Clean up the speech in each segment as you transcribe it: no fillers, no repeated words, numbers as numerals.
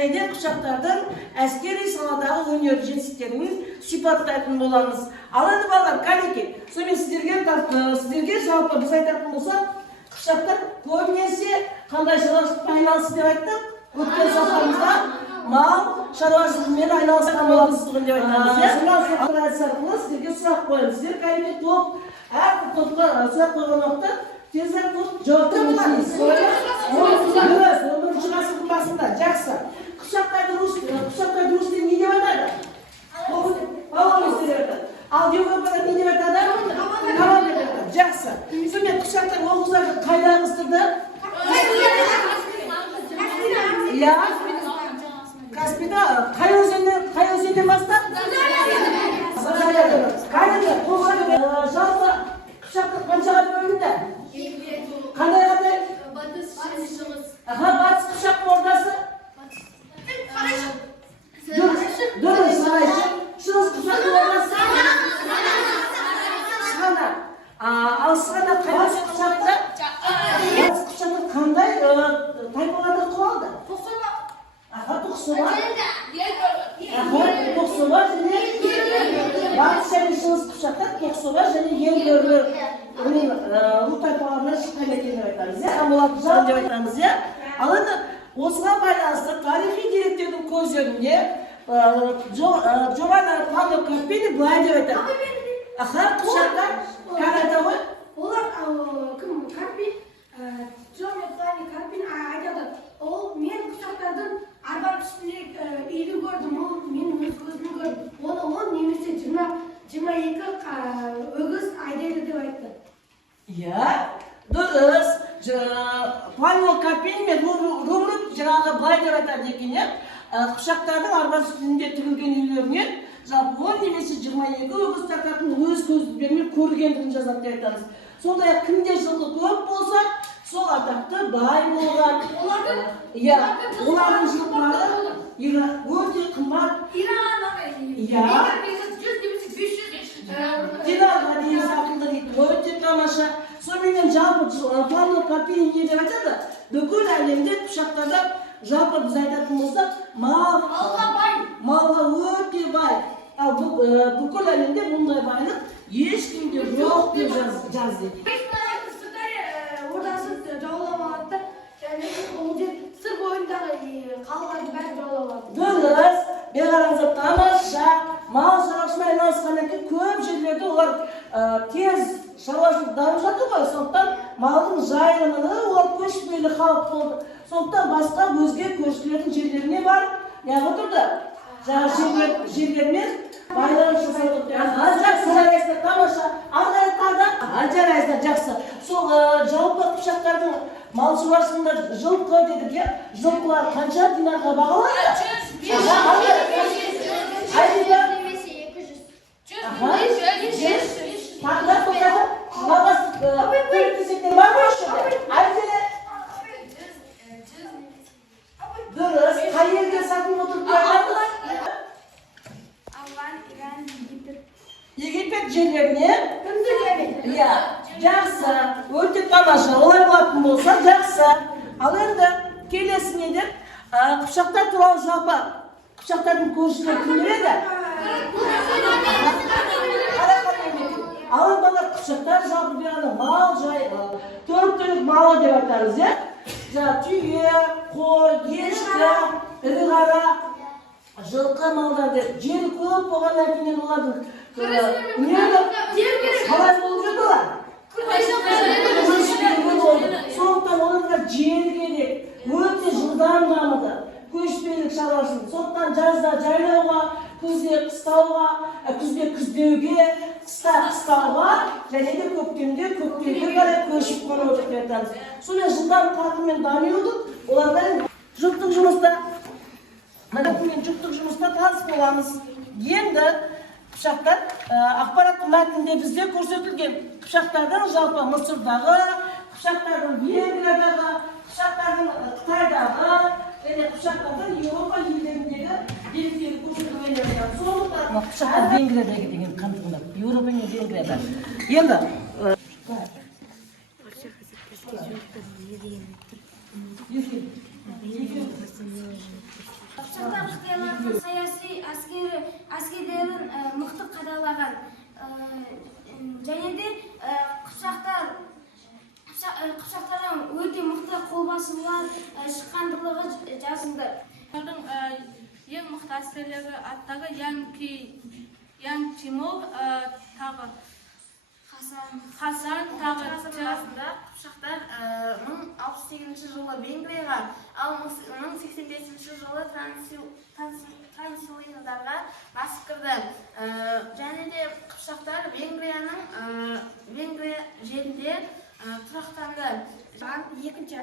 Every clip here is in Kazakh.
және де құшақтардың әскери саладағы өнер жетістіктерін сипаттайтын боламыз. Ал енді балалар, кәнекей, сонымен сіздерге жалпы біз айтатын болсақ, құшақтар көбінесе қандай шаруашылықпен айналысты деп айттық? Өткен сұрақтарымызда мал шаруашылығымен айналысқан болатынсызбын деп айтамыз. Сонан соң арқылы сіздерге сұрақ қоямыз. Сіздер кәнекей топ, әр топқа сұрақ қойған уақытта тезірек топ жауап бермейсіз. Өмір ғасырдың басында жақсы. Құшақтарды русьте не деп айтады? Баламыз деп айтады. Ал Европада не деп айтады? Кавал деп айтады. Жақсы. Сонымен құшақтар оғыздарды қайда ығыстырды? Иә. Каспийда қай өзеннен бастап? Жалпы құшақтар қаншаға бөлінді? Қандай? Батыс құшақ ордасы? Дұрыс, сарайшы. Шығыс құшақ ордасы? Сығанақ. Ал Сығанақ қай құшақта? Батыс құшақтың қандай тайпаларды құралды? Тоқсоба және батыс және шығыс құшақтар тоқсоба және еңбөрлі ру тайпаларынан шыққан екенін айтамыз, амолат жан деп айтамыз. Ал енді осыған байланысты тарихи деректердің көздерінде Джованни Пабло Карпини былай деп айтады. Құшақтар қандай ғой? Олар кім? Карпин, Джованни Карпин айтады. Ол мен құшақтардың арбаның үстінде үйді көрдім, ол мен өз көзіммен көрдім. Оны немесе 22 өгіз айдайды деп айтты. Иә, дұрыс. Пабло Карпини мен Рубрут жаңағы былай деп айтады екен, құшақтардың арба үстінде тігілген үйлерінен жалпы 10 немесе 22 өгіз тартатын өз көзбенен көргендігін жазады деп айтамыз. Сондай-ақ кімде жылқы көп болса, сол атақты бай болған. Олардың жылқылары өте қымбат. Динарға дейін сатылды дейді, өте тамаша. Сонымен жалпы Пабло Карпини не деп айтады? Бүкіл әлемде құшақтарда жалпы біз айтатын болсақ, малға өте бай. Ал бүкіл әлемде мұндай байлық ешкімде жоқ деп жазды. Ордасын жаулап алады, және ол жер сыр бойындағы қалаларды бәрі жаулап алады. Дұрыс, беғараңыздар тамаша, мал шаруашылығымен айналысқаннан кейін көп жерлерде олар тез шаруашылық дамып жатыр ғой, сондықтан малдың жайылымына олар көшпелі халық болды. Сондықтан басқа өзге көршілердің жерлеріне барып, неғып тұрды? Жаңа жерлермен байланыс жасап тұрды. Жақсы, жарайсыздар, тамаша. Жарайсыздар, жақсы. Сол жалпы құшақтардың мал шаруашылығында жылқы дедік, жылқылар қанша динарға бағаланды? 100. Тағда тоқтады? Бағасы көмектесектен бар ма үшін? Дұрыс, қай елге сатып отырып қойғандылар? Египет жерлеріне? Иә, жақсы, өте тамаша, олай болатын болса, жақсы. Ал енді келесі не деп? Құшақтар туралы жалпы құшақтардың көршілері кімдер еді? Ал енді құшақтар жалпы бәрі мал жай, төрт түлік малы деп айтарыз, түйе, қой, ешкі, ірі қара, жылқы малдарды жері көп болғаннан кейін олардың қалай болып жүрді олар? Сондықтан оларға жер керек, өте жылдам дамыды, көшпелік шаруашылық. Сондықтан жазда жайлауға, күзде қыстауға, күзде күздеуге, қыста қыстауға, және де көктемде көктемге қарай көшіп қонып отыр деп айтамыз. Сонымен жылдам қарқынмен дами отырып, олардан жұптық жұмыста таныс боламыз. Енді құшақтар ақпараттық мәтінде бізде көрсетілген құшақтардың жалпы Мысырдағы, құшақтардың Венгриядағы, құшақтардың Қытайдағы және құшақтардың Еуропа елдеріндегі деректері көрсетілген. Сондықтан құшақтар Венгриядағы деген қандығында, Еуропа мен Венгрияда. Енді басылған шыққандылығы жазылды. Олардың ең мықты әскерлері аттағы Ян Тимур, тағы Хасан, тағы арасында қыпшақтар 1068 жылы Венгрияға, ал 1085 жылы Трансильванияға басып кірді. Және де қыпшақтар Венгрия жерінде тұрақтанды. Екінші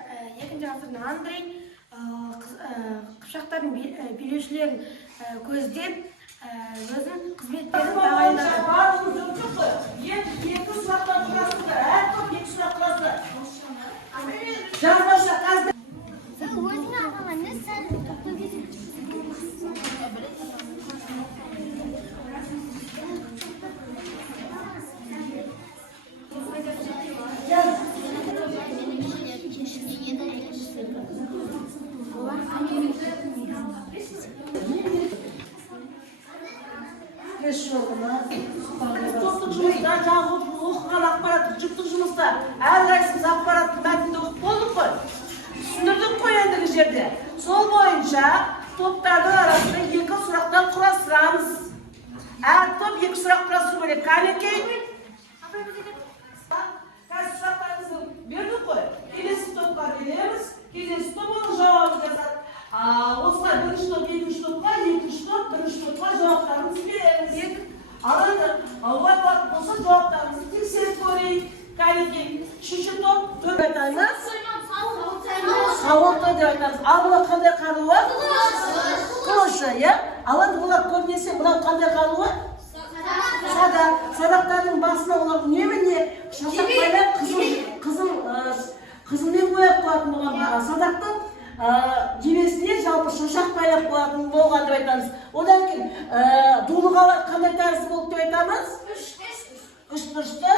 ғасырда Андрей қыпшақтардың билеушілерін көздеп өзінің қызметтерін тағайындады. Екі сұрақтан тұрасыңдар, әр топ екі сұрақ тұрасыңдар. Жазбаша қазір. Сен өзіңе арналған не сәл Топтық жұмыста жаңғы оқыған ақпараттық жүктік жұмыста әрқайсымыз ақпараттық мәтінді оқып болдық қой. Түсіндірдік қой ендігі жерде. Сол бойынша топтардың арасында екі сұрақтан құрастырамыз. Әр топ екі сұрақ құрастыру керек. Кәлекей? Қазір сұрақтарымызды бердік қой. Келесі топқа береміз. Келесі топ оның жауабын жазады. Осылай бірінші топ, екінші топқа, екінші топ, бірінші топқа жауаптарымызды береміз. Алайда, олай болса жауаптарымызды тексеріп көрейік. Кәлекей, үшінші топ, төрт айтамыз. Сауытты деп айтамыз. Ал бұлар қандай қаруы? Қылышы, иә? Алайда олар көбінесе мынау қандай қаруы? Садақ. Садақтардың басына олар не? Шашақ байлап қызылмен бояп қоятын болған садақтың жебесіне жалпы шашақ байлап қоятын болған деп айтамыз. Одан кейін дулығалар қандай тәрізді болды деп айтамыз? Үш бұрышты,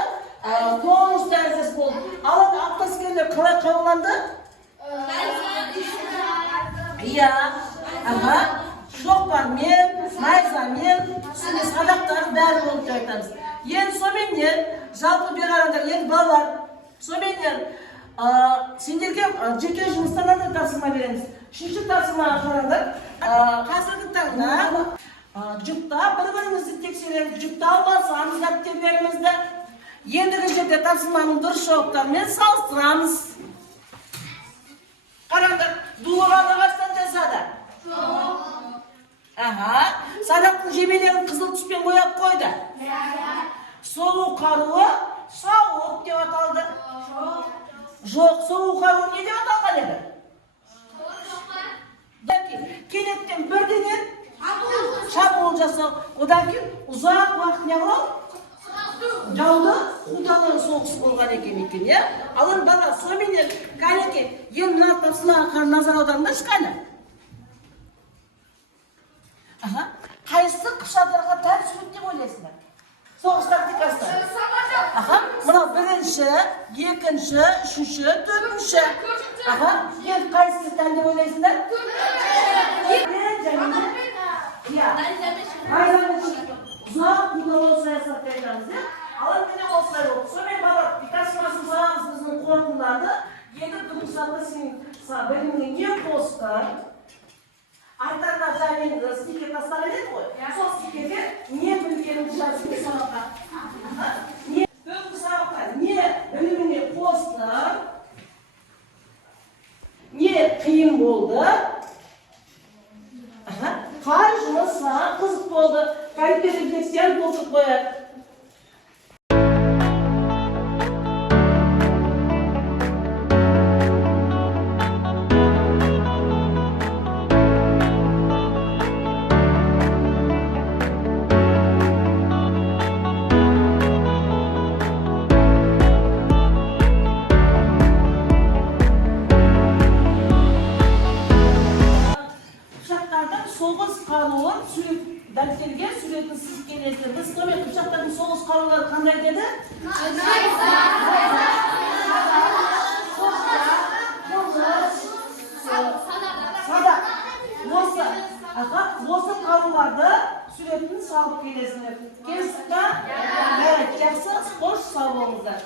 тоғыз тәріздес болды. Алайда аттаскерлер қалай қабылданды? Иә, шоқпармен, найзамен, садақтар бәрі болды деп айтамыз. Енді соменен, жалпы берғарандар, енді балалар, соменен сендерге жеке жұмыстардан тапсырма береміз. Үшінші тапсырмаға қараңдар. Қазіргі таңда жүкта бір-бірімізді тексереміз. Жүкті албасамыз дәптерлерімізді. Ендігі жерде тапсырманың дұрыс жауаптарымен салыстырамыз. Қараңдар, дулығаны қашан жасады? Садақтың жебелерін қызыл түспен бояп қойды. Соғу қаруы сауыт деп аталды. Жоқ, соғу қаруы не деп аталған еді? Кенеттен бірденен шабуыл жасау. Одан кейін ұзақ уақыт не қылау? Жауды қудалау соғыс болған екен, иә? Алын бала, соменен Кәлекей, ең мына тапсырмаға назар аударыңдаршы қане? Қайсы қыпшақтарға тән сурет деп ойлайсыңдар? Соғыс тактикасы. Мына бірінші, екінші, үшінші, төртінші. Енді қайсысы тән деп ойлайсыңдар? Ұзақ қудалау саясат деп айтамыз, иә? Алын міне осылай болды. Сонымен бала, тапсырмасын сұрағымыз біздің қорытындыларды. Енді бүгін сапы сенің біліміне не қосты? Айтарына жаймен стикер тастаған еді ғой. Сол стикерге не білгеніңді жазып сабаққа. Бүгінгі сабаққа не біліміне қосты? Не қиын болды? Қай жұмыс саған қызық болды? Компьютерде сен толтырып қояды. Соғыс қаруын дәптерге суретін сызып келесіздер. Біз сонымен қыпшақтардың соғыс қарулары қандай деді? Садақ. Осы қаруларды суретін салып келесіздер. Келістік па? Жақсы, қош, сау болыңыздар.